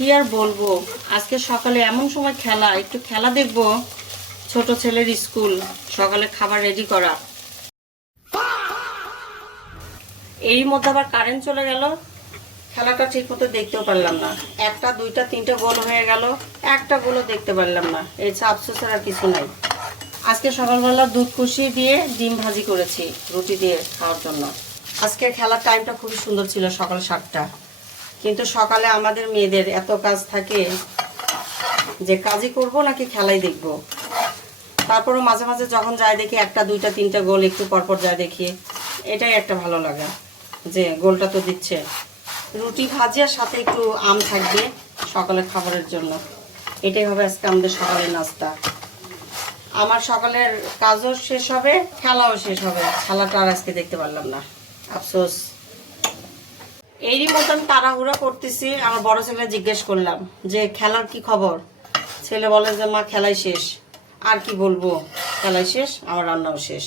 কি আর বলবো, আজকে সকালে এমন সময় খেলা, একটু খেলা দেখবো। ছোট ছেলের স্কুল, সকালে খাবার রেডি করা, এরই মধ্যে আবার কারেন্ট চলে গেল। খেলাটা ঠিক মতো দেখতেও পারলাম না। একটা দুইটা তিনটা গোল হয়ে গেল, একটা গোলও দেখতে পারলাম না। এই আফসোসের আর কিছু নাই। আজকে সকালবেলা দুধ কষিয়ে দিয়ে ডিম ভাজি করেছি রুটি দিয়ে খাওয়ার জন্য। আজকের খেলার টাইমটা খুবই সুন্দর ছিল, সকাল 7টা। কিন্তু সকালে আমাদের মেয়েদের এত কাজ থাকে যে কাজই করব নাকি খেলাই দেখব। তারপরও মাঝে মাঝে যখন যাই দেখি একটা দুইটা তিনটা গোল একটু পরপর যায় দেখি, এটাই একটা ভালো লাগে যে গোলটা তো দিচ্ছে। রুটি ভাজি আর সাথে একটু আম থাকবে সকালের খাবারের জন্য। এটাই হবে আজকে আমাদের সকালের নাস্তা। আমার সকালের কাজও শেষ হবে, খেলাও শেষ হবে। খেলাটা আর আজকে দেখতে পারলাম না, আফসোস। এরই মতন তাড়াহুড়া করতেছি। আমার বড় ছেলে জিজ্ঞেস করলাম যে খেলার কি খবর। ছেলে বলে যে মা খেলাই শেষ। আর কি বলবো, খেলাই শেষ, আমার রান্নাও শেষ।